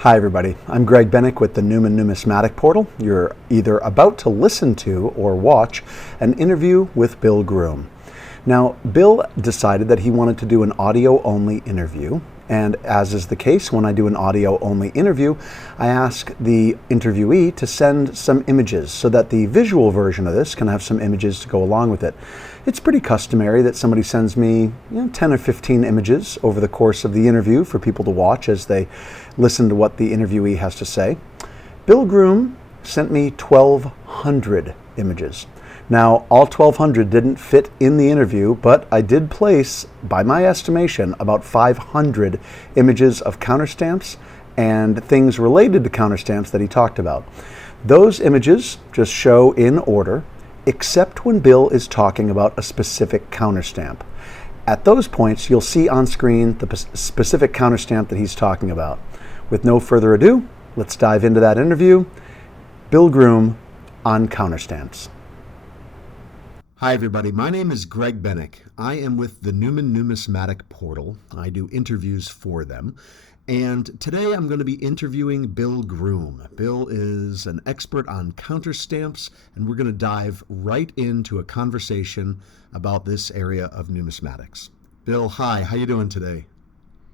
Hi everybody, I'm Greg Bennick with the Newman Numismatic Portal. You're either about to listen to or watch an interview with Bill Groom. Now, Bill decided that he wanted to do an audio-only interview, and as is the case when I do an audio-only interview, I ask the interviewee to send some images so that the visual version of this can have some images to go along with it. It's pretty customary that somebody sends me 10 or 15 images over the course of the interview for people to watch as they listen to what the interviewee has to say. Bill Groom sent me 1,200 images. Now, all 1,200 didn't fit in the interview, but I did place, by my estimation, about 500 images of counterstamps and things related to counterstamps that he talked about. Those images just show in order, except when Bill is talking about a specific counterstamp. At those points, you'll see on screen the specific counterstamp that he's talking about. With no further ado, let's dive into that interview. Bill Groom on counterstamps. Hi everybody, my name is Greg Bennick. I am with the Newman Numismatic Portal. I do interviews for them. And today I'm going to be interviewing Bill Groom. Bill is an expert on counterstamps, and we're going to dive right into a conversation about this area of numismatics. Bill, hi, how you doing today?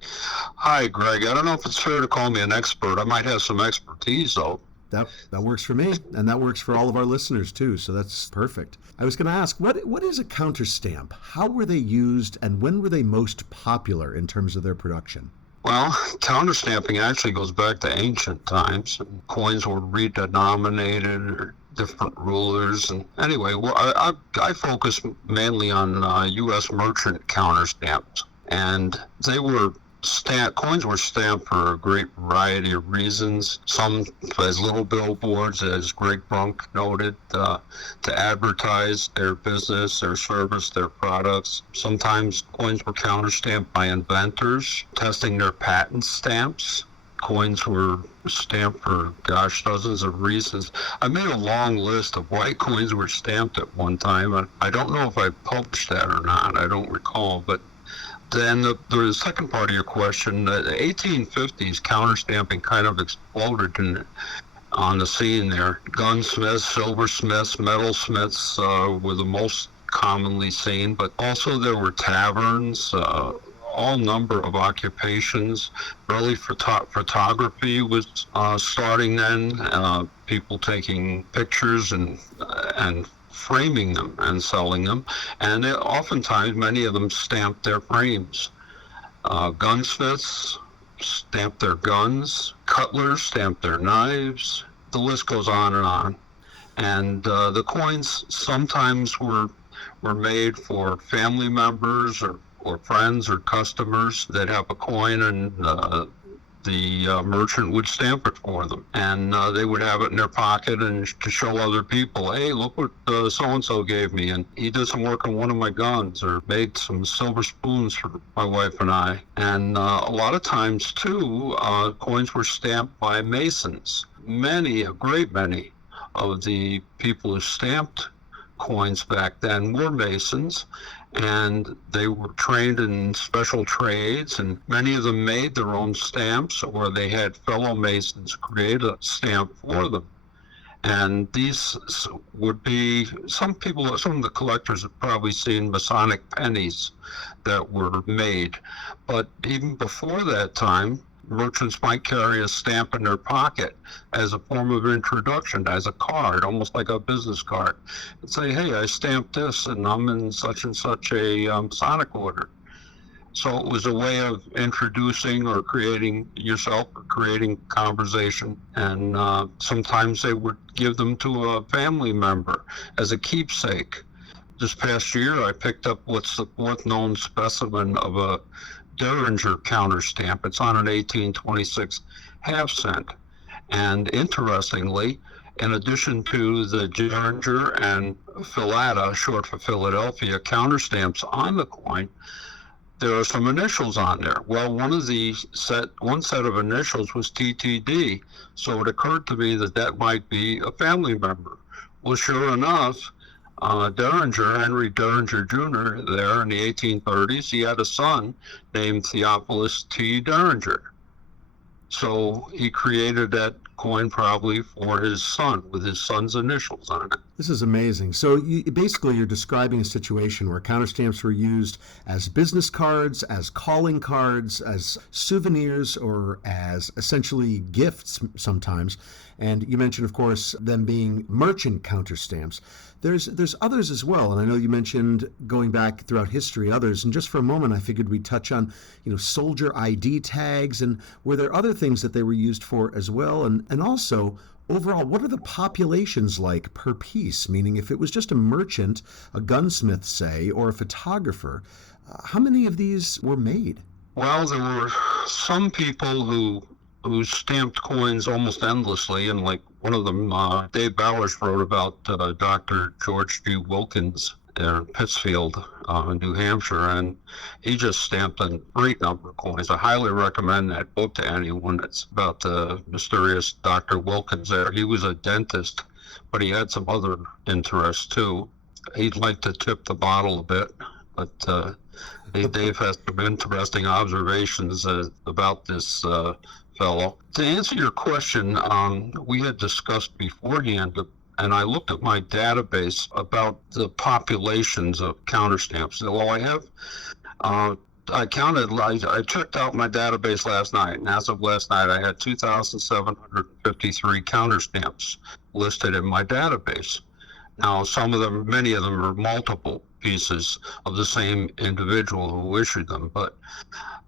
Hi, Greg. I don't know if it's fair to call me an expert. I might have some expertise, though. That works for me, and that works for all of our listeners too, so that's perfect. I was going to ask, what is a counterstamp? How were they used, and when were they most popular in terms of their production? Well, counterstamping actually goes back to ancient times. Coins were redenominated or different rulers. And anyway, well, I focus mainly on U.S. merchant counterstamps, and they were coins were stamped for a great variety of reasons. Some as little billboards, as Greg Brunk noted, to advertise their business, their service, their products. Sometimes coins were counterstamped by inventors testing their patent stamps. Coins were stamped for, dozens of reasons. I made a long list of why coins were stamped at one time. I don't know if I published that or not. I don't recall, but then the second part of your question, the 1850s counterstamping kind of exploded on the scene there. Gunsmiths, silversmiths, metalsmiths were the most commonly seen, but also there were taverns, all number of occupations. Early photography was starting then. People taking pictures and framing them and selling them, and oftentimes many of them stamped their frames. Gunsmiths stamped their guns, cutlers stamped their knives. The list goes on and on. And the coins sometimes were made for family members or friends or customers that have a coin, and the merchant would stamp it for them, and they would have it in their pocket and to show other people, hey, look what so-and-so gave me, and he did some work on one of my guns, or made some silver spoons for my wife and I. And a lot of times too, coins were stamped by masons. A great many of the people who stamped coins back then were masons, and they were trained in special trades, and many of them made their own stamps, or they had fellow masons create a stamp for them. And these would be, some of the collectors have probably seen Masonic pennies that were made. But even before that time, merchants might carry a stamp in their pocket as a form of introduction, as a card, almost like a business card, and say, hey, I stamped this and I'm in such and such a Masonic order. So it was a way of introducing or creating yourself, or creating conversation. And sometimes they would give them to a family member as a keepsake. This past year, I picked up what's the fourth known specimen of a Derringer counterstamp. It's on an 1826 half cent. And interestingly, in addition to the Derringer and Philada, short for Philadelphia, counterstamps on the coin, there are some initials on there. Well, one set of initials was TTD, so it occurred to me that might be a family member. Well, sure enough, Henry Derringer Jr., there in the 1830s, he had a son named Theophilus T. Derringer. So he created that coin probably for his son with his son's initials on it. This is amazing. So basically you're describing a situation where counterstamps were used as business cards, as calling cards, as souvenirs, or as essentially gifts sometimes. And you mentioned, of course, them being merchant counterstamps. There's others as well, and I know you mentioned going back throughout history others. And just for a moment, I figured we'd touch on, soldier ID tags, and were there other things that they were used for as well? And also, overall, what are the populations like per piece? Meaning, if it was just a merchant, a gunsmith, say, or a photographer, how many of these were made? Well, there were some people who stamped coins almost endlessly, and like one of them, Dave Bowers wrote about Dr. George G. Wilkins in Pittsfield, New Hampshire, and he just stamped a great number of coins. I highly recommend that book to anyone. It's about the mysterious Dr. Wilkins there. He was a dentist, but he had some other interests too. He'd like to tip the bottle a bit, but Dave has some interesting observations about this fellow. To answer your question, we had discussed beforehand, and I looked at my database about the populations of counterstamps. Well, I have, I checked out my database last night, and as of last night, I had 2,753 counterstamps listed in my database. Now, many of them are multiple pieces of the same individual who issued them, but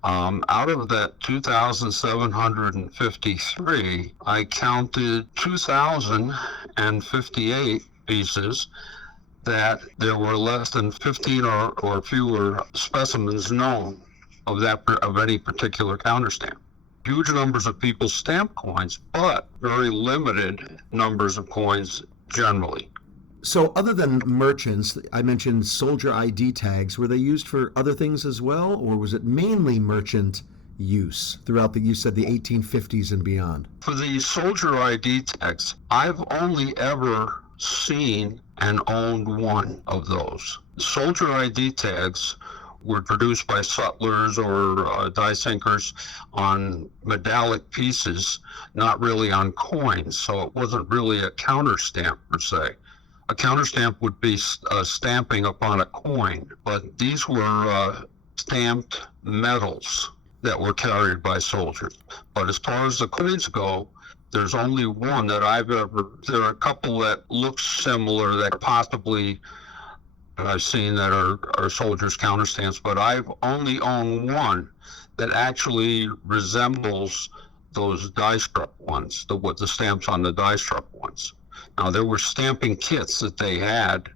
out of that 2,753, I counted 2,058 pieces that there were less than 15 or fewer specimens known of any particular counterstamp. Huge numbers of people stamp coins, but very limited numbers of coins generally. So other than merchants, I mentioned soldier ID tags. Were they used for other things as well, or was it mainly merchant use throughout you said the 1850s and beyond? For the soldier ID tags, I've only ever seen and owned one of those. Soldier ID tags were produced by sutlers or die sinkers on medallic pieces, not really on coins, so it wasn't really a counterstamp per se. A counterstamp would be stamping upon a coin, but these were stamped medals that were carried by soldiers. But as far as the coins go, there's only one that there are a couple that look similar that possibly I've seen that are soldiers' counterstamps, but I've only owned one that actually resembles those die struck ones, the stamps on the die struck ones. Now, there were stamping kits that they had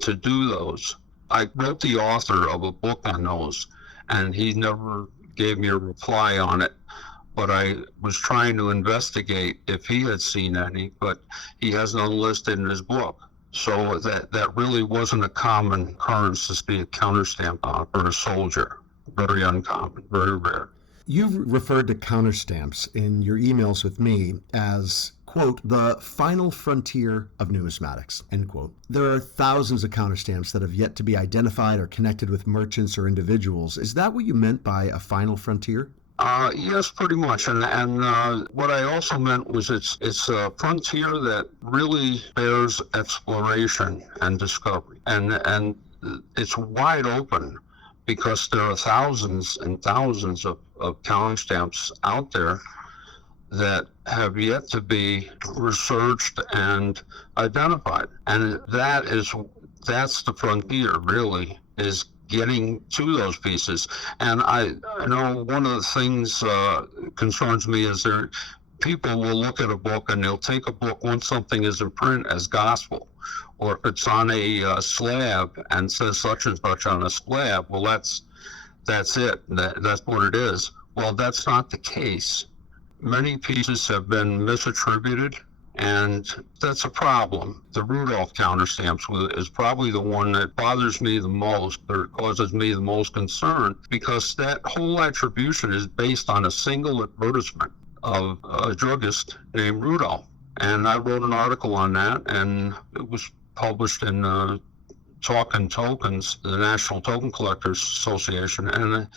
to do those. I wrote the author of a book on those, and he never gave me a reply on it. But I was trying to investigate if he had seen any, but he has none listed in his book. So that really wasn't a common occurrence to see a counterstamp for a soldier. Very uncommon, very rare. You've referred to counterstamps in your emails with me as, quote, the final frontier of numismatics, end quote. There are thousands of counterstamps that have yet to be identified or connected with merchants or individuals. Is that what you meant by a final frontier? Yes, pretty much. And what I also meant was it's a frontier that really bears exploration and discovery. And it's wide open because there are thousands and thousands of counterstamps out there that have yet to be researched and identified. And that's the frontier, really, is getting to those pieces. And I know one of the things concerns me is people will look at a book and they'll take a book once something is in print as gospel, or if it's on a slab and says such and such on a slab, well, that's it. That's what it is. Well, that's not the case. Many pieces have been misattributed, and that's a problem. The Rudolph counterstamps is probably the one that bothers me the most, or causes me the most concern, because that whole attribution is based on a single advertisement of a druggist named Rudolph. And I wrote an article on that, and it was published in Talking Tokens, the National Token Collectors Association, and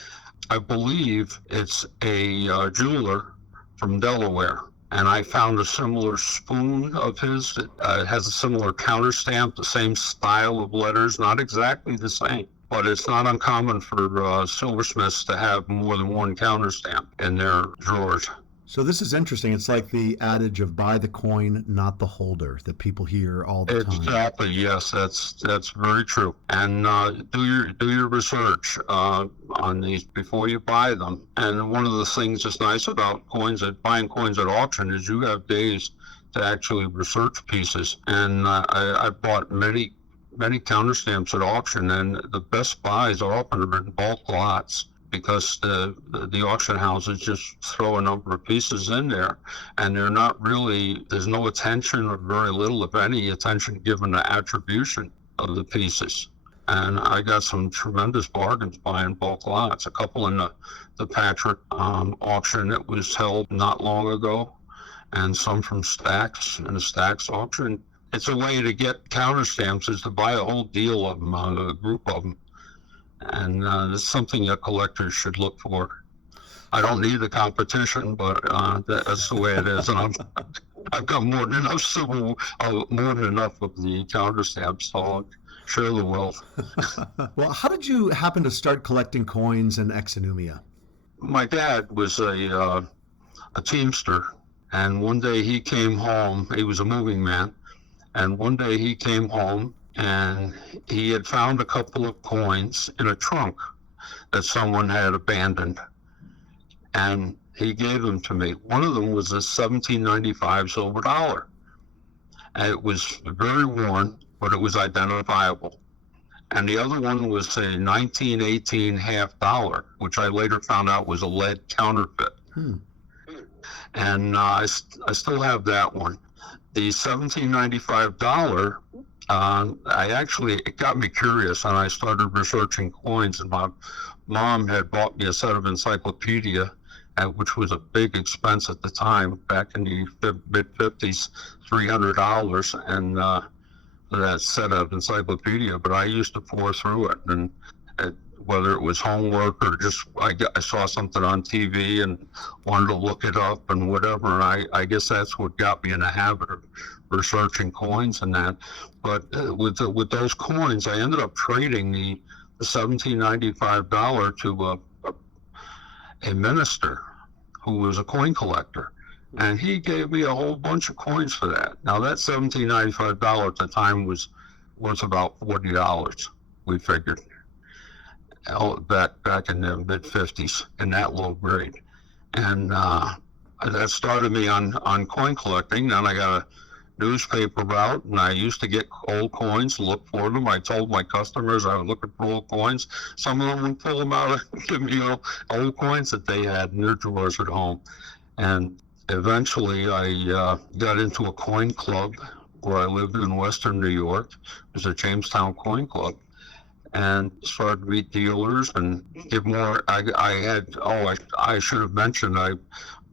I believe it's a jeweler from Delaware. And I found a similar spoon of his that has a similar counterstamp, the same style of letters, not exactly the same. But it's not uncommon for silversmiths to have more than one counterstamp in their drawers. So this is interesting. It's like the adage of buy the coin, not the holder, that people hear all the time. Exactly. Yes, that's very true. And do your research on these before you buy them. And one of the things that's nice about buying coins at auction is you have days to actually research pieces. And I bought many counterstamps at auction, and the best buys are often in bulk lots, because the auction houses just throw a number of pieces in there, and there's no attention, or very little, if any, attention given to attribution of the pieces. And I got some tremendous bargains buying bulk lots. A couple in the Patrick auction that was held not long ago, and some from Stax in the Stax auction. It's a way to get counterstamps, is to buy a whole deal of them, a group of them. And it's something that collectors should look for. I don't need the competition, but that's the way it is. And I've got more than enough of the counterstamps, so I'll share the wealth. Well, how did you happen to start collecting coins and exonumia? My dad was a teamster, and one day he came home. He was a moving man, and one day he came home, and he had found a couple of coins in a trunk that someone had abandoned, and he gave them to me. One of them was a 1795 silver dollar, and it was very worn, but it was identifiable. And the other one was a 1918 half dollar, which I later found out was a lead counterfeit. And I still have that one. The 1795 dollar, it got me curious, and I started researching coins, and my mom had bought me a set of encyclopedia, which was a big expense at the time, back in the mid-50s, $300, and that set of encyclopedia. But I used to pour through it, and whether it was homework or just I saw something on TV and wanted to look it up and whatever, and I guess that's what got me in the habit of researching coins and that. But with those coins, I ended up trading the 1795 dollar to a minister who was a coin collector, and he gave me a whole bunch of coins for that. Now that 1795 dollar at the time was worth about $40, we figured, back in the mid-50s, in that low grade. And that started me on coin collecting. Then I got a newspaper route, and I used to get old coins, look for them. I told my customers I was looking for old coins. Some of them would pull them out and give me old coins that they had in their drawers at home. And eventually I got into a coin club where I lived in Western New York. It was a Jamestown Coin Club, and started to meet dealers and give more. I should have mentioned,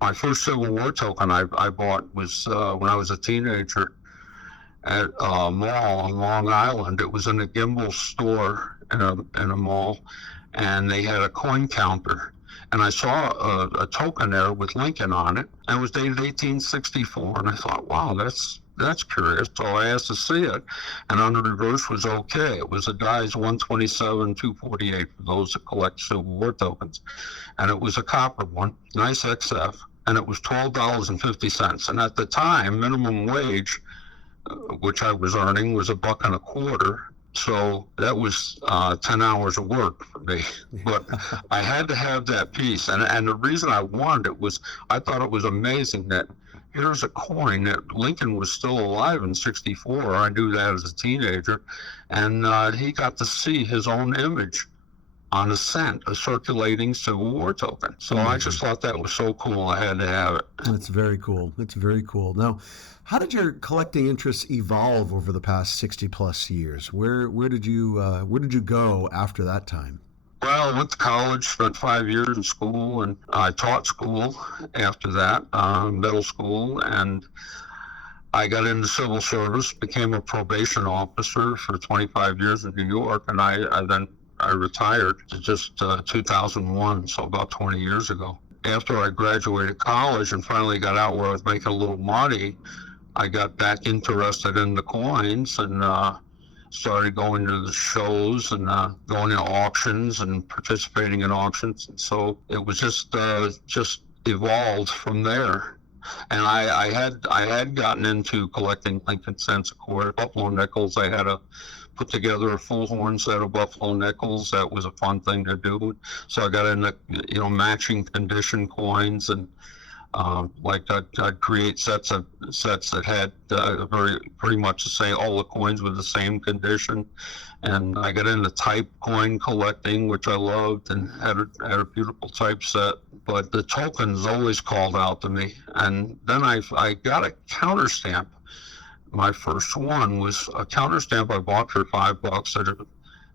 my first Civil War token I bought was when I was a teenager at a mall on Long Island. It was in a gimbal store in a mall, and they had a coin counter. And I saw a token there with Lincoln on it, and it was dated 1864. And I thought, wow, that's curious. So I asked to see it, and on the reverse was okay. It was a Dies 127 248 for those that collect Civil War tokens, and it was a copper one, nice XF, and it was $12.50. And at the time, minimum wage, which I was earning, was $1.25. So that was 10 hours of work for me. But I had to have that piece, and the reason I wanted it was I thought it was amazing that here's a coin that Lincoln was still alive in 64. I knew that as a teenager, and he got to see his own image on a cent, a circulating Civil War token. So I just thought that was so cool. I had to have it. That's very cool. It's very cool. Now, how did your collecting interests evolve over the past 60 plus years? Where did you go after that time? Well, I went to college, spent 5 years in school, and I taught school after that, middle school, and I got into civil service, became a probation officer for 25 years in New York, and I retired to just 2001, so about 20 years ago. after I graduated college and finally got out where I was making a little money, I got back interested in the coins and started going to the shows and going to auctions and participating in auctions. And so it was just evolved from there. And I had gotten into collecting Lincoln cents, a quarter, Buffalo nickels. I had to put together a full horn set of Buffalo nickels. That was a fun thing to do. So I got into matching condition coins, and like I'd create sets that had pretty much the same, all the coins with the same condition. And I got into type coin collecting, which I loved, and had a beautiful type set. But the tokens always called out to me. And then I got a Counterstamp. My first one was a Counterstamp I bought for $5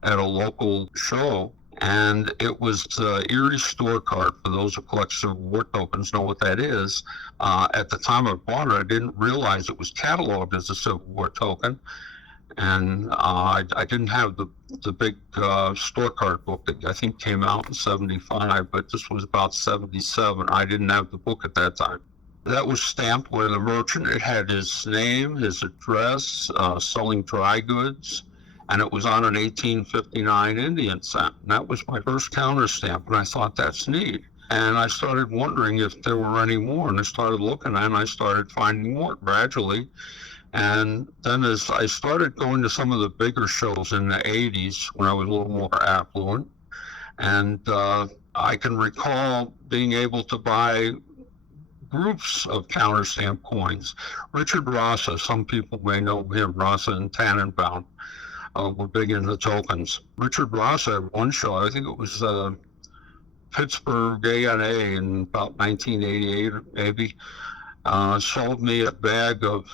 at a local show. And it was the Erie store card. For those who collect Civil War tokens know what that is. At the time I bought it, I didn't realize it was cataloged as a Civil War token. And I didn't have the big store card book that I think came out in '75, but this was about '77. I didn't have the book at that time. That was stamped with the merchant. It had his name, his address, selling dry goods, and it was on an 1859 Indian cent. And that was my first Counterstamp, and I thought, that's neat. And I started wondering if there were any more, and I started looking, and I started finding more gradually. And then as I started going to some of the bigger shows in the 80s, when I was a little more affluent, and I can recall being able to buy groups of Counterstamp coins. Richard Rassa, some people may know him, Rassa and Tannenbaum, were big into tokens. Richard Rassa at one show, I think it was Pittsburgh A&A in about 1988 maybe, sold me a bag of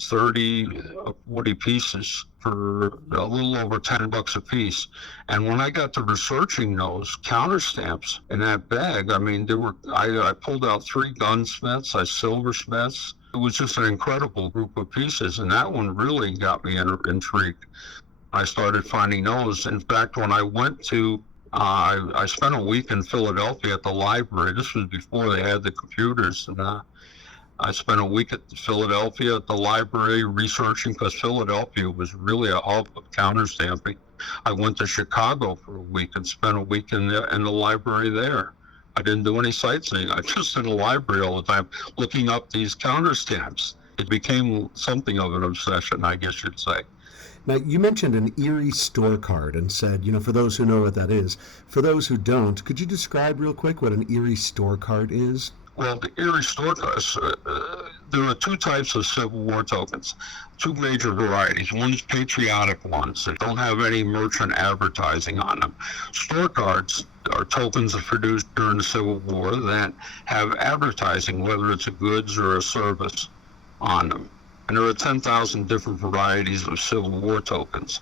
30 or 40 pieces for a little over $10 a piece. And when I got to researching those Counterstamps in that bag, I mean, I pulled out 3 gunsmiths, silversmiths. It was just an incredible group of pieces, and that one really got me intrigued. I started finding those. In fact, when I went to I spent a week in Philadelphia at the library. This was before they had the computers, and I spent a week at Philadelphia at the library researching, because Philadelphia was really a hub of counterstamping. I went to Chicago for a week and spent a week in the library there. I didn't do any sightseeing. I just in the library all the time looking up these counterstamps. It became something of an obsession, I guess you'd say. Now, you mentioned an Erie store card and said, for those who know what that is, for those who don't, could you describe real quick what an Erie store card is? Well, the Erie store cards, there are 2 types of Civil War tokens, 2 major varieties. One is patriotic ones that don't have any merchant advertising on them. Store cards are tokens that produced during the Civil War that have advertising, whether it's a goods or a service, on them. And there are 10,000 different varieties of Civil War tokens.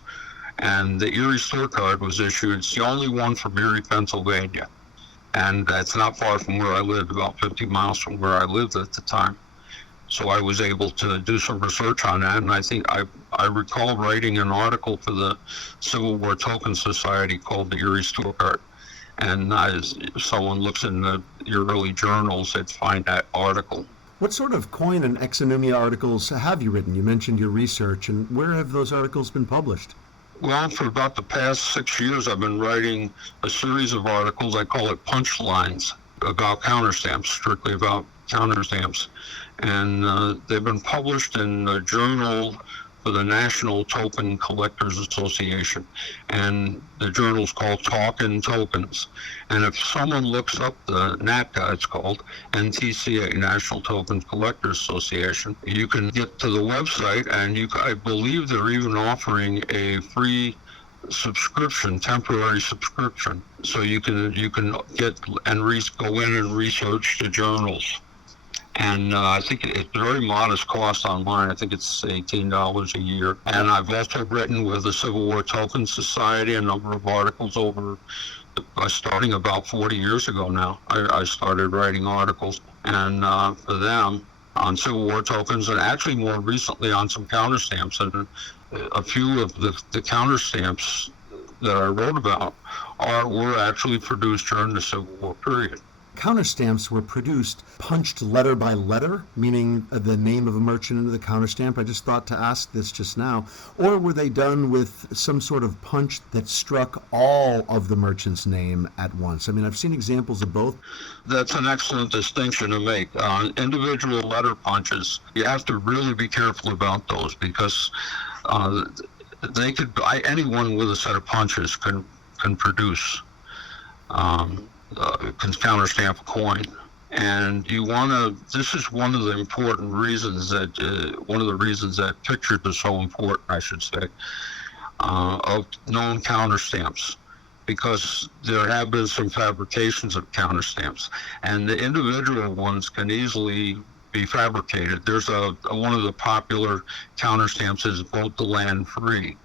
And the Erie store card was issued, it's the only one from Erie, Pennsylvania. And that's not far from where I lived, about 50 miles from where I lived at the time. So I was able to do some research on that, and I think I recall writing an article for the Civil War Token Society called the Erie Store Card. And as someone looks in your early journals, they'd find that article. What sort of coin and exonumia articles have you written? You mentioned your research, and where have those articles been published? Well, for about the past 6 years, I've been writing a series of articles. I call it punchlines, about counterstamps, strictly about counterstamps. And they've been published in a journal for the National Token Collectors Association. And the journal's called Talkin' Tokens. And if someone looks up the NATCA, it's called NTCA, National Token Collectors Association, you can get to the website, and I believe they're even offering a free subscription, temporary subscription, so you can get and go in and research the journals. And I think it's a very modest cost online. I think it's $18 a year. And I've also written with the Civil War Token Society a number of articles starting about 40 years ago now. I started writing articles and for them on Civil War tokens, and actually more recently on some counterstamps. And a few of the counterstamps that I wrote about were actually produced during the Civil War period. Counterstamps were produced punched letter by letter, meaning the name of a merchant into the counterstamp. I just thought to ask this just now. Or were they done with some sort of punch that struck all of the merchant's name at once? I mean, I've seen examples of both. That's an excellent distinction to make. Individual letter punches, you have to really be careful about those, because anyone with a set of punches can produce can counterstamp a coin. And this is one of the important reasons one of the reasons that pictures are so important, I should say, of known counterstamps, because there have been some fabrications of counterstamps, and the individual ones can easily be fabricated. There's one of the popular counterstamps is Vote the Land Free,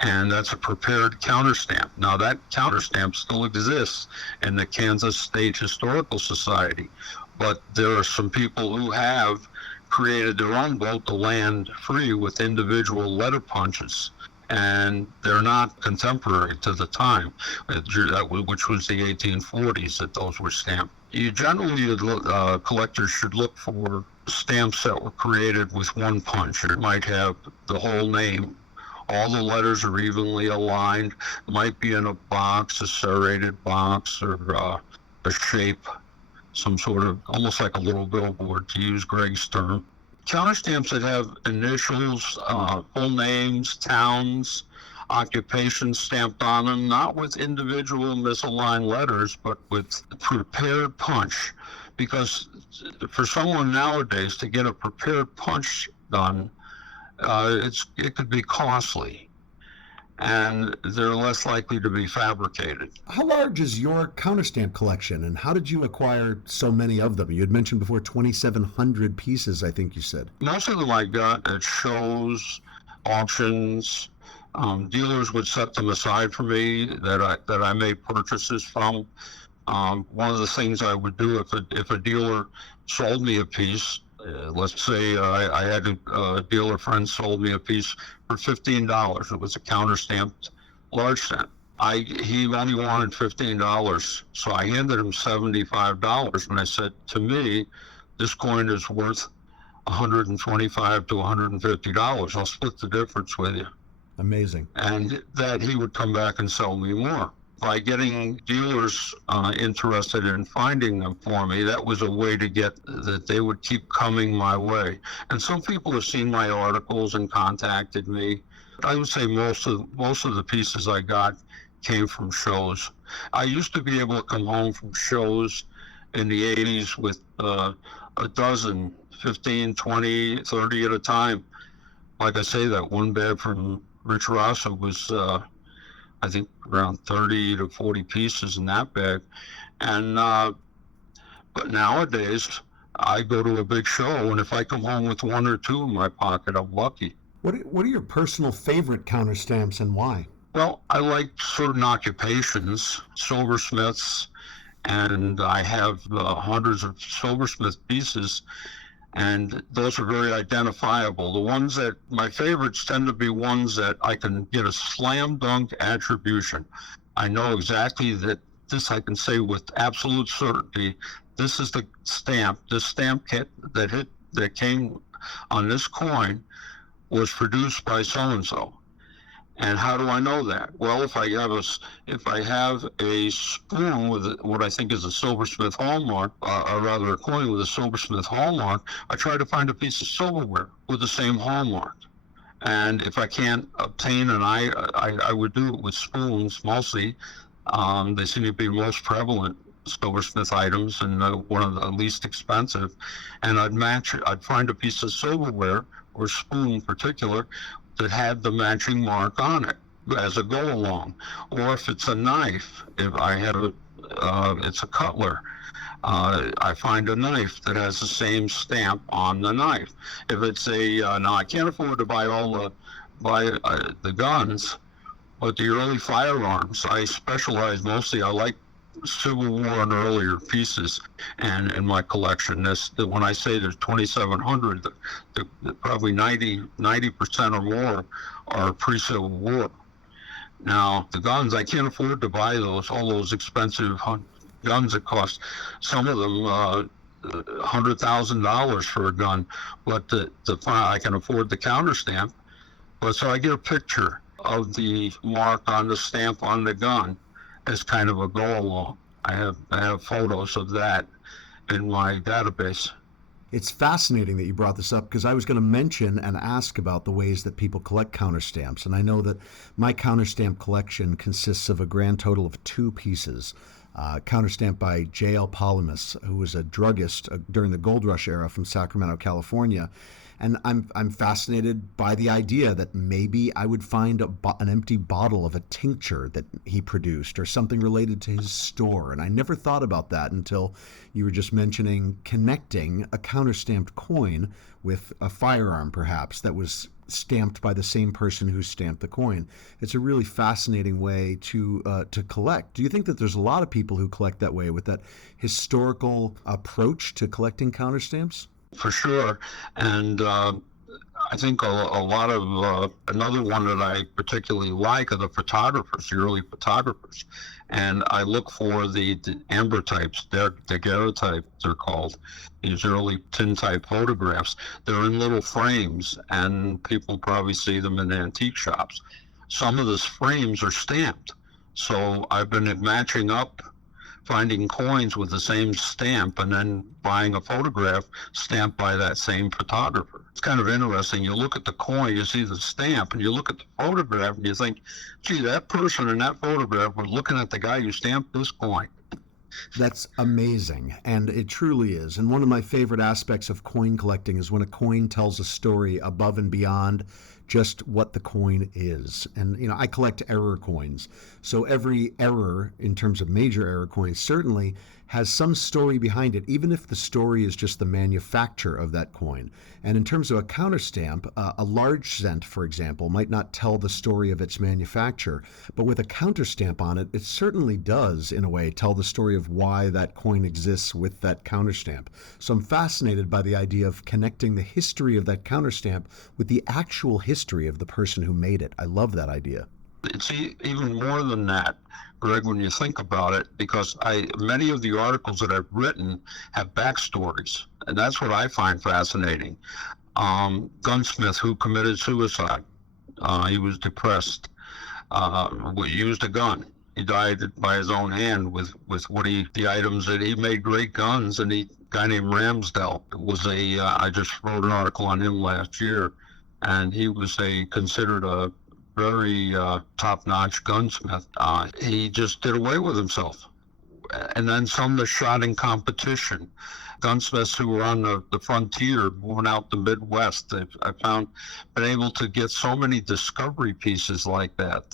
and that's a prepared counterstamp. Now, that counterstamp still exists in the Kansas State Historical Society, but there are some people who have created their own Vote the Land Free with individual letter punches, and they're not contemporary to the time, which was the 1840s that those were stamped. You generally, collectors should look for stamps that were created with one punch. It might have the whole name. All the letters are evenly aligned. It might be in a box, a serrated box, or a shape, some sort of, almost like a little billboard, to use Greg's term. Counterstamps that have initials, full names, towns, occupations stamped on them, not with individual misaligned letters, but with prepared punch. Because for someone nowadays to get a prepared punch done, it could be costly, and they're less likely to be fabricated. How large is your counterstamp collection, and how did you acquire so many of them? You had mentioned before 2,700 pieces, I think you said. Most of them I got at shows, auctions. Dealers would set them aside for me that I made purchases from. One of the things I would do if a dealer sold me a piece, let's say I had a dealer friend sold me a piece for $15. It was a counterstamped large stamp. He only wanted $15, so I handed him $75, and I said, to me, this coin is worth $125 to $150. I'll split the difference with you. Amazing. And that he would come back and sell me more. By getting dealers interested in finding them for me, that was a way to get that they would keep coming my way. And some people have seen my articles and contacted me. I would say most of the pieces I got came from shows. I used to be able to come home from shows in the 80s with a dozen, 15, 20, 30 at a time. Like I say, that one bag from Rich Rossa was I think around 30 to 40 pieces in that bag. And but nowadays I go to a big show, and if I come home with one or two in my pocket, I'm lucky. What are your personal favorite counterstamps, and why? Well, I like certain occupations, silversmiths, and I have hundreds of silversmith pieces, and those are very identifiable. The ones that my favorites tend to be ones that I can get a slam dunk attribution. I know exactly that this I can say with absolute certainty. This is the stamp. This stamp kit that came on this coin was produced by so and so. And how do I know that? Well, if I have a spoon with what I think is a silversmith hallmark, or rather a coin with a silversmith hallmark, I try to find a piece of silverware with the same hallmark. And if I can't obtain I would do it with spoons mostly. They seem to be most prevalent silversmith items and one of the least expensive. And I'd match it. I'd find a piece of silverware or spoon in particular that had the matching mark on it as a go-along. Or if it's a knife, if I had it's a cutler, I find a knife that has the same stamp on the knife. If it's now I can't afford to buy the guns, but the early firearms, I specialize mostly. I like Civil War and earlier pieces, and in my collection, when I say there's 2,700, probably 90% or more are pre-Civil War. Now, the guns, I can't afford to buy all those expensive guns that cost, some of them, $100,000 for a gun, but I can afford the counter stamp. But so I get a picture of the mark on the stamp on the gun as kind of a go along. I have photos of that in my database. It's fascinating that you brought this up because I was going to mention and ask about the ways that people collect counterstamps. And I know that my counterstamp collection consists of a grand total of 2 pieces. Counterstamp by J.L. Polymus, who was a druggist during the Gold Rush era from Sacramento, California. And I'm fascinated by the idea that maybe I would find an empty bottle of a tincture that he produced or something related to his store. And I never thought about that until you were just mentioning connecting a counterstamped coin with a firearm, perhaps, that was stamped by the same person who stamped the coin. It's a really fascinating way to collect. Do you think that there's a lot of people who collect that way, with that historical approach to collecting counterstamps? For sure. And I think a lot of another one that I particularly like are the photographers, the early photographers. And I look for the ambrotypes, the daguerreotypes they're called, these early tintype photographs. They're in little frames, and people probably see them in antique shops. Some of those frames are stamped. So I've been matching up, finding coins with the same stamp, and then buying a photograph stamped by that same photographer. It's kind of interesting. You look at the coin, you see the stamp, and you look at the photograph, and you think, gee, that person in that photograph was looking at the guy who stamped this coin. That's amazing, and it truly is. And one of my favorite aspects of coin collecting is when a coin tells a story above and beyond just what the coin is. And, I collect error coins. So every error, in terms of major error coins, certainly has some story behind it, even if the story is just the manufacture of that coin. And in terms of a counterstamp, a large cent, for example, might not tell the story of its manufacture, but with a counterstamp on it, it certainly does, in a way, tell the story of why that coin exists with that counterstamp. So I'm fascinated by the idea of connecting the history of that counterstamp with the actual history of the person who made it. I love that idea. It's even more than that, Greg, when you think about it, because many of the articles that I've written have backstories, and that's what I find fascinating. Gunsmith who committed suicide. He was depressed. Used a gun. He died by his own hand with the items that he made. Great guns, and a guy named Ramsdell was I just wrote an article on him last year, and he was considered a very top-notch gunsmith. He just did away with himself. And then some that shot in competition. Gunsmiths who were on the frontier, moving out the Midwest. I've been able to get so many discovery pieces like that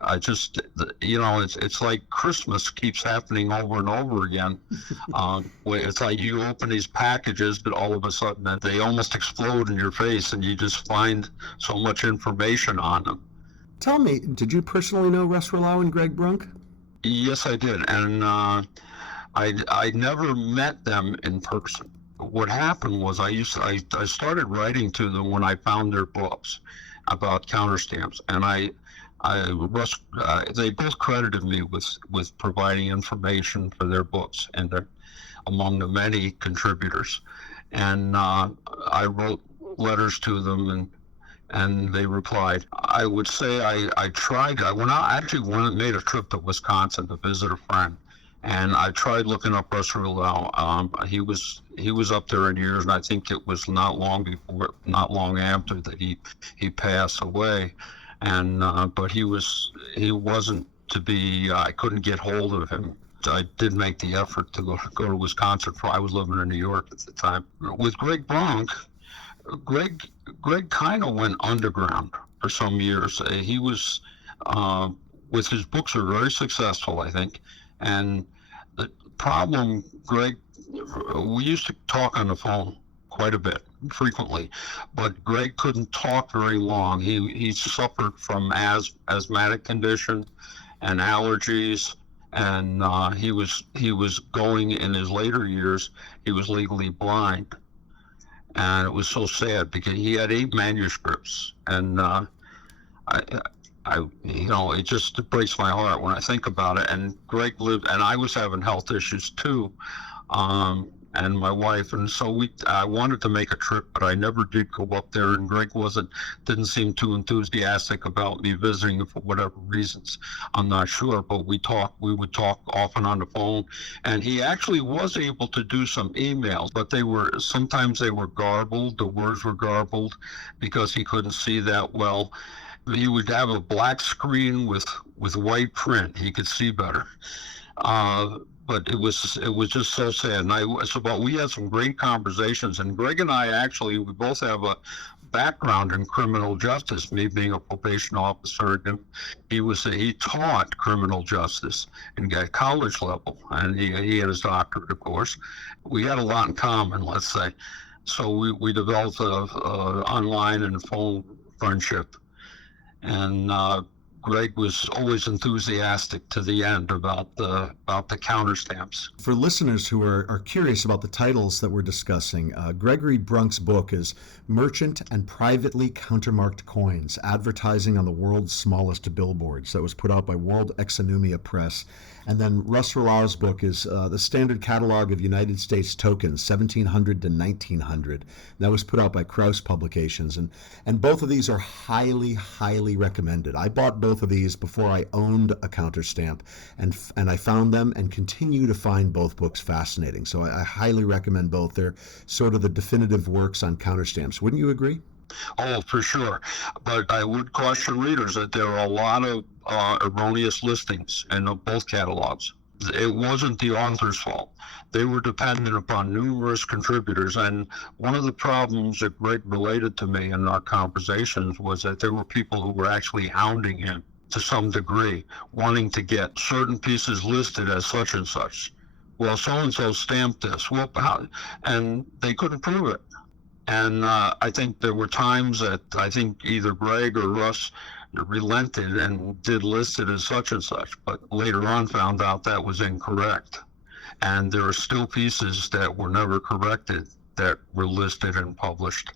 I just, it's like Christmas keeps happening over and over again. It's like you open these packages, but all of a sudden they almost explode in your face, and you just find so much information on them. Tell me, did you personally know Russ Rallau and Greg Brunk? Yes, I did, and I never met them in person. What happened was I started writing to them when I found their books about counterstamps, and they both credited me with providing information for their books, and they're among the many contributors. And I wrote letters to them, and they replied. I would say I tried. I made a trip to Wisconsin to visit a friend, and I tried looking up Russ Rallau. He was up there in years, and I think it was not long after that he passed away. And but he wasn't to be. I couldn't get hold of him. I did make the effort to go to Wisconsin. I was living in New York at the time. With Greg Brunk, Greg kind of went underground for some years. He was with his books are very successful, I think. And the problem, Greg, we used to talk on the phone quite a bit, frequently, but Greg couldn't talk very long. He suffered from asthmatic condition and allergies, and he was going in his later years. He was legally blind, and it was so sad because he had 8 manuscripts, and it just breaks my heart when I think about it. And Greg lived, and I was having health issues too, and my wife, and so I wanted to make a trip, but I never did go up there. And Greg didn't seem too enthusiastic about me visiting for whatever reasons. I'm not sure, but we would talk often on the phone, and he actually was able to do some emails, but sometimes they were garbled. The words were garbled because he couldn't see that well. He would have a black screen with white print. He could see better. But it was just so sad. And we had some great conversations. And Greg and I we both have a background in criminal justice. Me being a probation officer, and he taught criminal justice at college level, and he had his doctorate, of course. We had a lot in common, let's say. So we developed a online and phone friendship. And Greg was always enthusiastic to the end about the counterstamps. For listeners who are curious about the titles that we're discussing, Gregory Brunk's book is Merchant and Privately Countermarked Coins, Advertising on the World's Smallest Billboards. That was put out by World Exonumia Press. And then Russ Rallar's book is The Standard Catalog of United States Tokens, 1700 to 1900. That was put out by Krause Publications. And both of these are highly, highly recommended. I bought both of these before I owned a counterstamp, and I found them and continue to find both books fascinating. So I highly recommend both. They're sort of the definitive works on counterstamps. Wouldn't you agree? Oh, for sure. But I would caution readers that there are a lot of erroneous listings in both catalogs. It wasn't the author's fault. They were dependent upon numerous contributors. And one of the problems that Greg related to me in our conversations was that there were people who were actually hounding him to some degree, wanting to get certain pieces listed as such and such. Well, so-and-so stamped this. Well, and they couldn't prove it. And I think there were times that I think either Greg or Russ relented and did list it as such and such, but later on found out that was incorrect. And there are still pieces that were never corrected that were listed and published.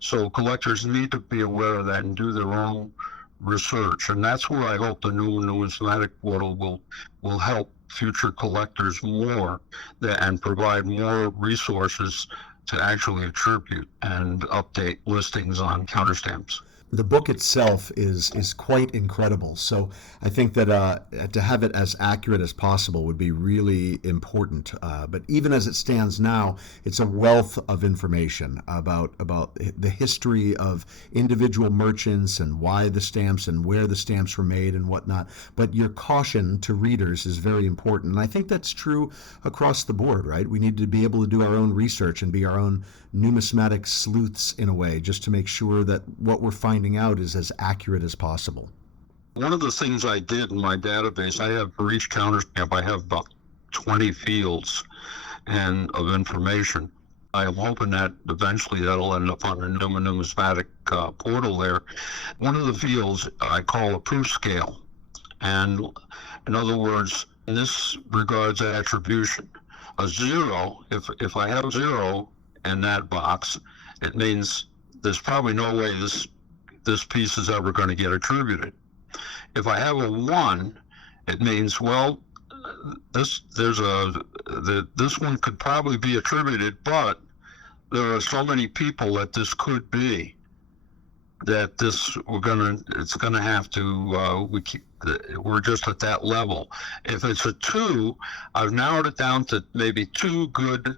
So collectors need to be aware of that and do their own research. And that's where I hope the new numismatic portal will help future collectors more and provide more resources to actually attribute and update listings on counterstamps. The book itself is quite incredible. So I think that to have it as accurate as possible would be really important. But even as it stands now, it's a wealth of information about the history of individual merchants and why the stamps and where the stamps were made and whatnot. But your caution to readers is very important. And I think that's true across the board, right? We need to be able to do our own research and be our own numismatic sleuths in a way, just to make sure that what we're finding out is as accurate as possible. One of the things I did in my database, I have for each counterstamp, I have about 20 fields of information. I am hoping that eventually that'll end up on the numismatic portal there. One of the fields I call a proof scale. And in other words, this regards attribution. A zero, if I have a zero in that box, it means there's probably no way this piece is ever going to get attributed. If I have a 1, it means, well, this one could probably be attributed, but there are so many people that this could be that it's gonna have to we're just at that level. If it's a 2, I've narrowed it down to maybe 2 good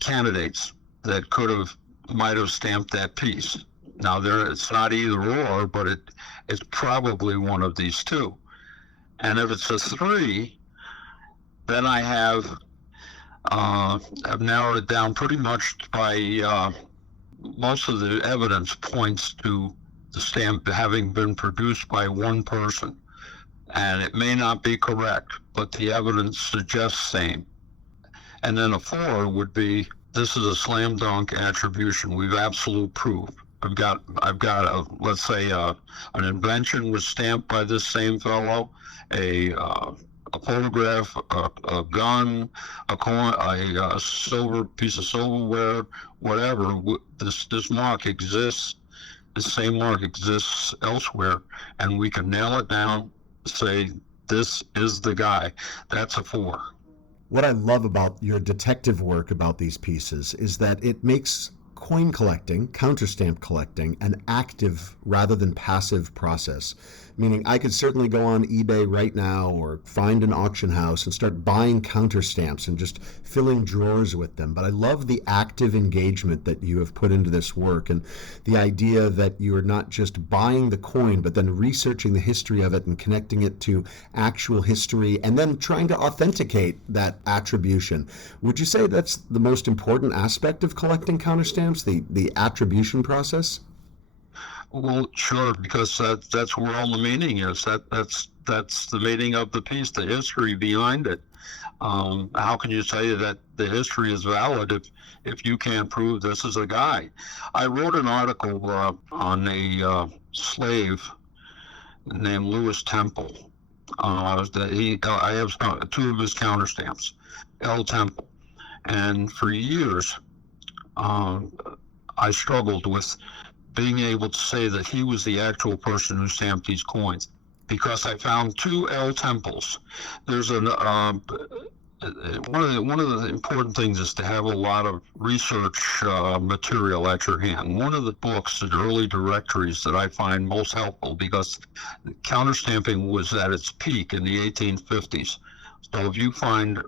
candidates that might have stamped that piece. Now it's not either or, but it's probably one of these 2. And if it's a 3, then I've narrowed it down pretty much by most of the evidence points to the stamp having been produced by one person. And it may not be correct, but the evidence suggests same. And then a 4 would be, this is a slam dunk attribution. We've absolute proof. I've got let's say an invention was stamped by this same fellow, a photograph, a gun, a coin, a silver piece of silverware, whatever. This mark exists. the same mark exists elsewhere, and we can nail it down, say, this is the guy. That's a 4. What I love about your detective work about these pieces is that it makes coin collecting, counterstamp collecting, an active rather than passive process. Meaning I could certainly go on eBay right now or find an auction house and start buying counterstamps and just filling drawers with them. But I love the active engagement that you have put into this work, and the idea that you are not just buying the coin, but then researching the history of it and connecting it to actual history and then trying to authenticate that attribution. Would you say that's the most important aspect of collecting counterstamps, the attribution process? Well, sure, because that's where all the meaning is. That's the meaning of the piece, the history behind it. How can you say that the history is valid if you can't prove this is a guy? I wrote an article on a slave named Lewis Temple. I have 2 of his counterstamps, L. Temple, and for years I struggled with being able to say that he was the actual person who stamped these coins, because I found 2 L. Temples. There's one of the important things is to have a lot of research material at your hand. One of the books, the early directories that I find most helpful, because counterstamping was at its peak in the 1850s. So if you find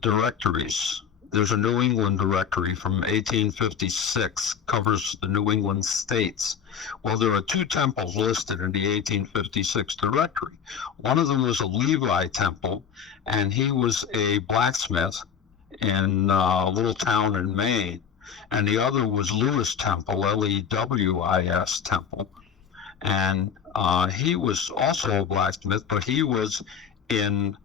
directories, there's a New England directory from 1856, covers the New England states. Well, there are 2 temples listed in the 1856 directory. One of them was a Levi temple, and he was a blacksmith in a little town in Maine. And the other was Lewis Temple, Lewis Temple. And he was also a blacksmith, but he was in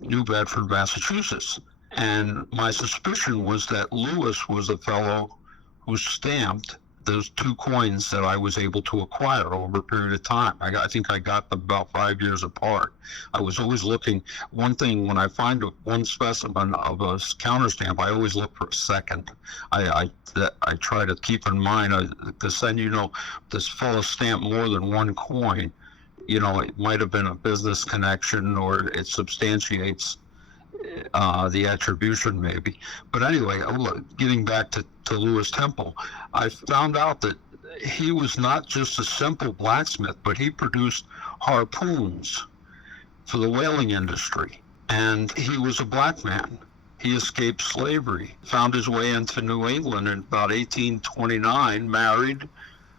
New Bedford, Massachusetts. And my suspicion was that Lewis was the fellow who stamped those 2 coins that I was able to acquire over a period of time. I think I got them about 5 years apart. I was always looking. One thing, when I find one specimen of a counterstamp, I always look for a second. I try to keep in mind, because then, this fellow stamped more than 1 coin. It might have been a business connection, or it substantiates the attribution maybe. But anyway, getting back to Lewis Temple, I found out that he was not just a simple blacksmith, but he produced harpoons for the whaling industry. And he was a black man. He escaped slavery, found his way into New England in about 1829, married,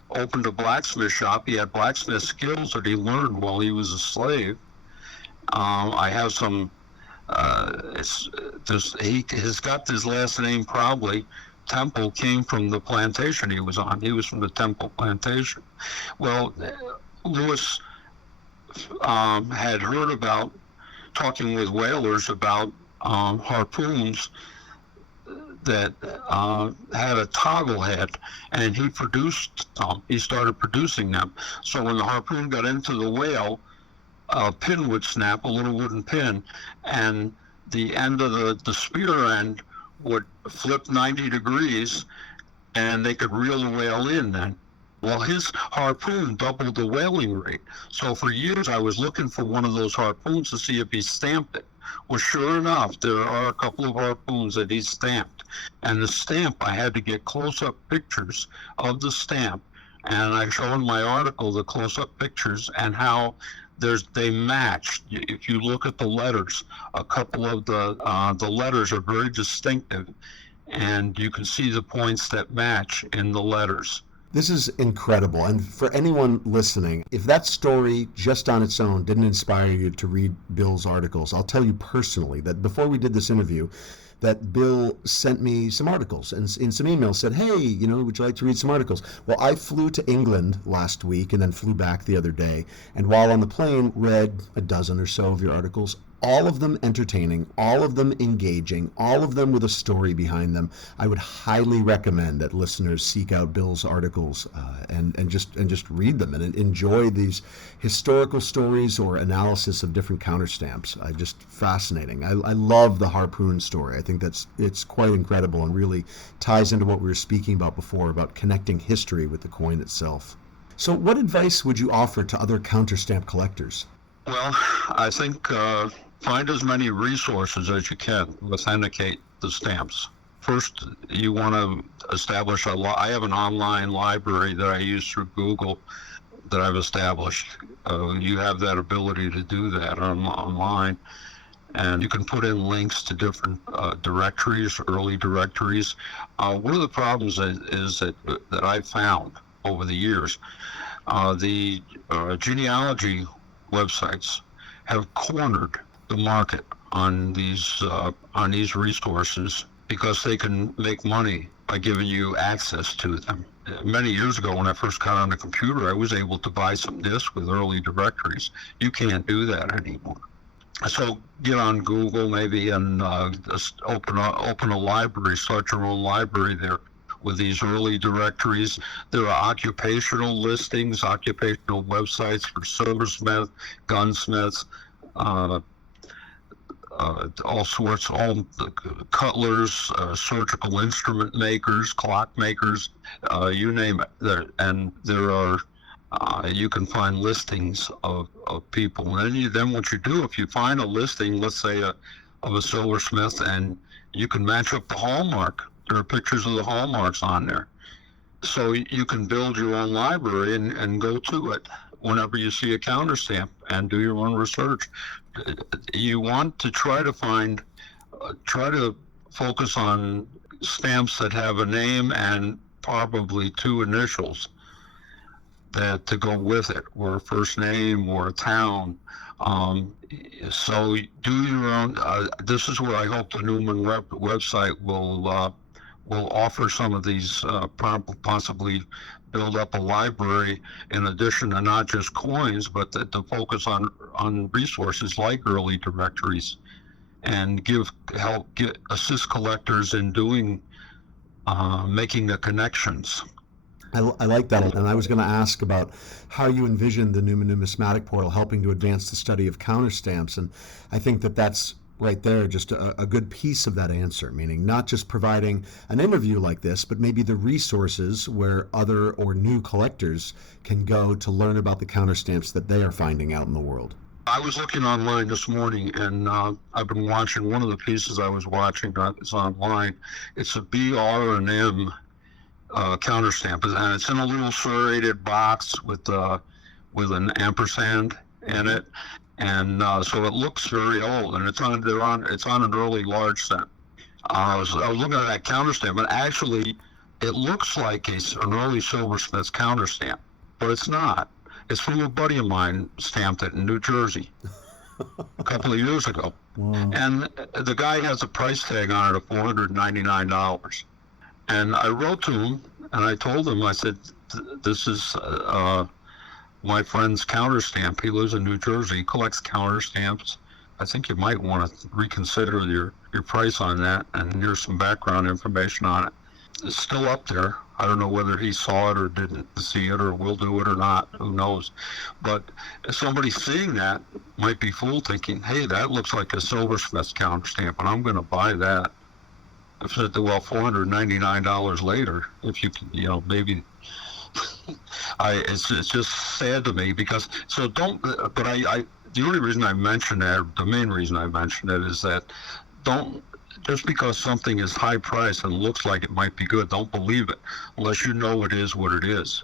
opened a blacksmith shop. He had blacksmith skills that he learned while he was a slave. I have some he has got his last name probably. Temple came from the plantation he was on. He was from the Temple plantation. Well, Lewis had heard about, talking with whalers about harpoons that had a toggle head, and he started producing them. So when the harpoon got into the whale, a pin would snap, a little wooden pin, and the end of the spear end would flip 90 degrees, and they could reel the whale in then. Well, his harpoon doubled the whaling rate. So for years I was looking for one of those harpoons to see if he stamped it. Well, sure enough, there are a couple of harpoons that he stamped. And the stamp, I had to get close-up pictures of the stamp, and I show in my article the close-up pictures and how they match. If you look at the letters, a couple of the letters are very distinctive, and you can see the points that match in the letters. This is incredible. And for anyone listening, if that story just on its own didn't inspire you to read Bill's articles, I'll tell you personally that before we did this interview, that Bill sent me some articles and in some emails said, hey, would you like to read some articles? Well, I flew to England last week and then flew back the other day. And while on the plane, read a dozen or so of your articles, all of them entertaining, all of them engaging, all of them with a story behind them. I would highly recommend that listeners seek out Bill's articles and just read them and enjoy these historical stories or analysis of different counterstamps. Just fascinating. I love the harpoon story. I think it's quite incredible and really ties into what we were speaking about before, about connecting history with the coin itself. So what advice would you offer to other counterstamp collectors? Well, I think find as many resources as you can to authenticate the stamps. First, you want to establish I have an online library that I use through Google that I've established. You have that ability to do that online, and you can put in links to different directories, early directories. One of the problems is that I've found over the years, the genealogy websites have cornered the market on these resources because they can make money by giving you access to them. Many years ago, when I first got on the computer, I was able to buy some discs with early directories. You can't do that anymore. So get on Google maybe and just open a library, start your own library there with these early directories. There are occupational listings, occupational websites for silversmith, gunsmiths, all sorts, all cutlers, surgical instrument makers, clock makers, you name it. And there are, you can find listings of people. And then what you do, if you find a listing, let's say of a silversmith, and you can match up the hallmark. There are pictures of the hallmarks on there. So you can build your own library and go to it whenever you see a counterstamp and do your own research. You want to try to focus on stamps that have a name and probably two initials that to go with it, or a first name or a town. So do your own. This is where I hope the Newman website will offer some of these, possibly build up a library in addition to not just coins, but to focus on resources like early directories, and assist collectors in doing making the connections. I like that, and I was going to ask about how you envision the Newman Numismatic Portal helping to advance the study of counterstamps, and I think that's right there just a good piece of that answer, meaning not just providing an interview like this, but maybe the resources where other or new collectors can go to learn about the counterstamps that they are finding out in the world. I was looking online this morning, and I've been watching one of the pieces I was watching is online. It's a BR&M counterstamp, and it's in a little serrated box with an ampersand in it, and so it looks very old, and it's on an early large set. I was looking at that counterstamp, and actually, it looks like an early silversmith's counterstamp, but it's not. It's from a buddy of mine stamped it in New Jersey a couple of years ago, Wow. And the guy has a price tag on it of $499. And I wrote to him, and I told him, I said, this is my friend's counterstamp. He lives in New Jersey. He collects counterstamps. I think you might want to reconsider your price on that, and here's some background information on it. It's still up there. I don't know whether he saw it or didn't see it or will do it or not. Who knows? But somebody seeing that might be fooled, thinking, hey, that looks like a silversmith's counterstamp, and I'm going to buy that. I said, well, $499 later, if you can, maybe. It's just sad to me because the only reason I mention that, the main reason I mention it is that just because something is high price and looks like it might be good, don't believe it unless you know it is what it is.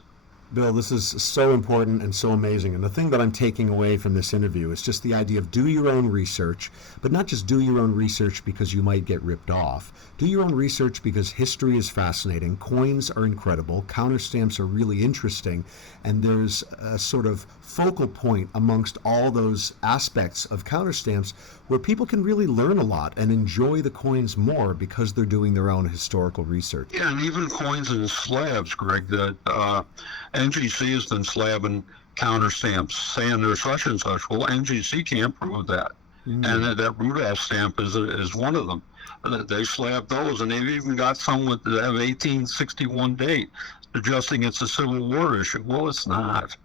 Bill, this is so important and so amazing. And the thing that I'm taking away from this interview is just the idea of do your own research, but not just do your own research because you might get ripped off. Do your own research because history is fascinating, coins are incredible, counterstamps are really interesting, and there's a sort of focal point amongst all those aspects of counterstamps where people can really learn a lot and enjoy the coins more because they're doing their own historical research. Yeah, and even coins and slabs, Greg, that NGC has been slabbing counterstamps, saying they're such and such. Well, NGC can't prove that. And that Rudolph stamp is one of them. They slabbed those, and they've even got some that have 1861 date, suggesting it's a Civil War issue. Well, it's not.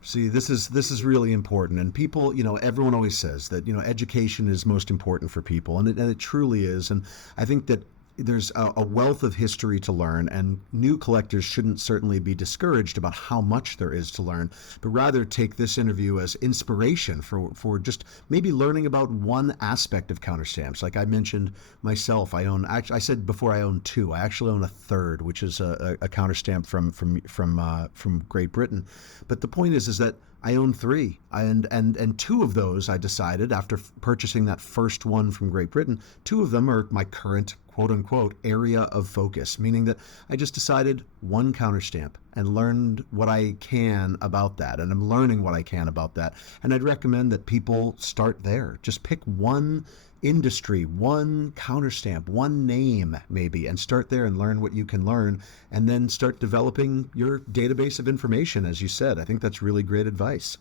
See, this is really important, and people, everyone always says that, education is most important for people, and it truly is. And I think that there's a wealth of history to learn, and new collectors shouldn't certainly be discouraged about how much there is to learn, but rather take this interview as inspiration for just maybe learning about one aspect of Counterstamps. Like I mentioned myself, I said before I own two. I actually own a third, which is a Counterstamp from Great Britain. But the point is that I own three, and two of those I decided after purchasing that first one from Great Britain, two of them are my current quote unquote area of focus, meaning that I just decided one Counterstamp and learned what I can about that, and I'm learning what I can about that. And I'd recommend that people start there. Just pick one industry, one Counterstamp, one name maybe, and start there and learn what you can learn, and then start developing your database of information, as you said. I think that's really great advice.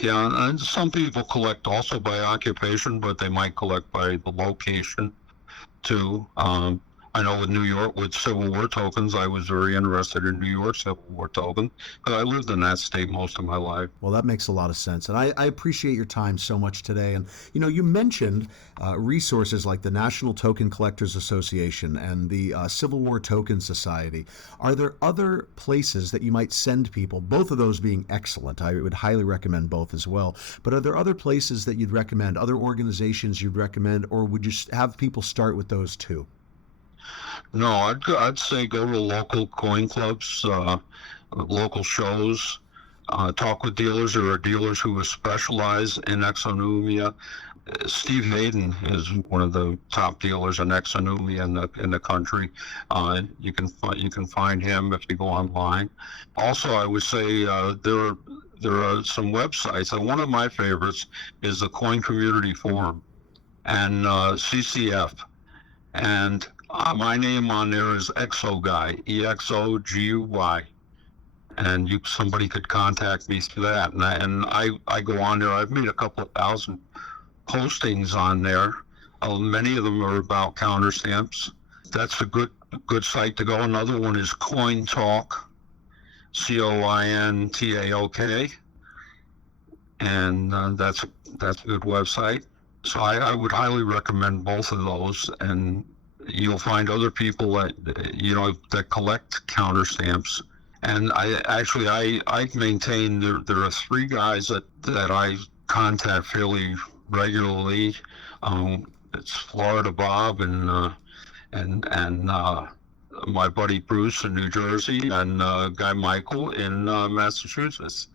Yeah, and some people collect also by occupation, but they might collect by the location too. I know with New York, with Civil War tokens, I was very interested in New York Civil War token, but I lived in that state most of my life. Well, that makes a lot of sense. And I appreciate your time so much today. And, you mentioned resources like the National Token Collectors Association and the Civil War Token Society. Are there other places that you might send people, both of those being excellent? I would highly recommend both as well. But are there other places that you'd recommend, other organizations you'd recommend, or would you have people start with those two? No, I'd say go to local coin clubs, local shows, talk with dealers. There are dealers who specialize in exonumia. Steve Hayden is one of the top dealers in exonumia in the country. You can find him if you go online. Also, I would say there are some websites, and one of my favorites is the Coin Community Forum and CCF. And my name on there is ExoGuy, EXOGUY, and somebody could contact me through that. And I go on there. I've made a couple of thousand postings on there. Many of them are about Counterstamps. That's a good site to go. Another one is Coin Talk, COINTAOK, and that's a good website. So I would highly recommend both of those, and you'll find other people that collect Counterstamps. And I maintain there are three guys that I contact fairly regularly. It's Florida Bob and my buddy Bruce in New Jersey, and guy Michael in Massachusetts.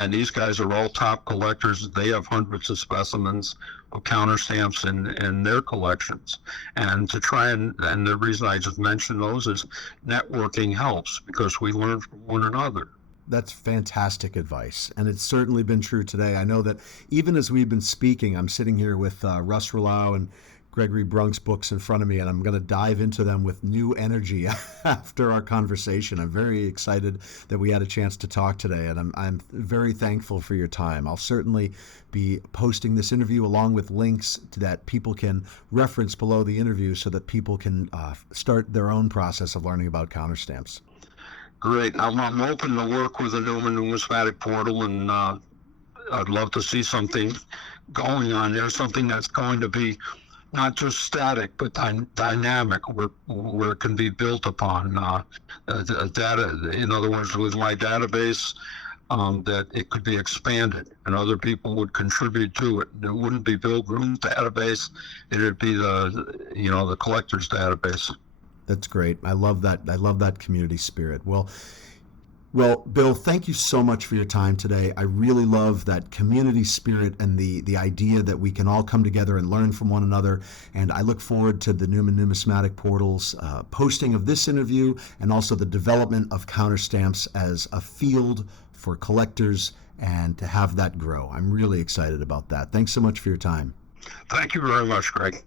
And these guys are all top collectors. They have hundreds of specimens of Counterstamps in their collections. And and the reason I just mentioned those is networking helps because we learn from one another. That's fantastic advice, and it's certainly been true today. I know that even as we've been speaking, I'm sitting here with Russ Roulau and Gregory Brunk's books in front of me, and I'm going to dive into them with new energy after our conversation. I'm very excited that we had a chance to talk today, and I'm very thankful for your time. I'll certainly be posting this interview along with links that people can reference below the interview so that people can start their own process of learning about Counterstamps. Great. I'm open to work with the numismatic portal, and I'd love to see something going on there, something that's going to be not just static, but dynamic, where it can be built upon. Data, in other words, with my database, that it could be expanded, and other people would contribute to it. It wouldn't be Bill Groom's database; it'd be the collector's database. That's great. I love that. I love that community spirit. Well, Bill, thank you so much for your time today. I really love that community spirit and the idea that we can all come together and learn from one another. And I look forward to the Newman Numismatic Portal's posting of this interview, and also the development of Counterstamps as a field for collectors, and to have that grow. I'm really excited about that. Thanks so much for your time. Thank you very much, Greg.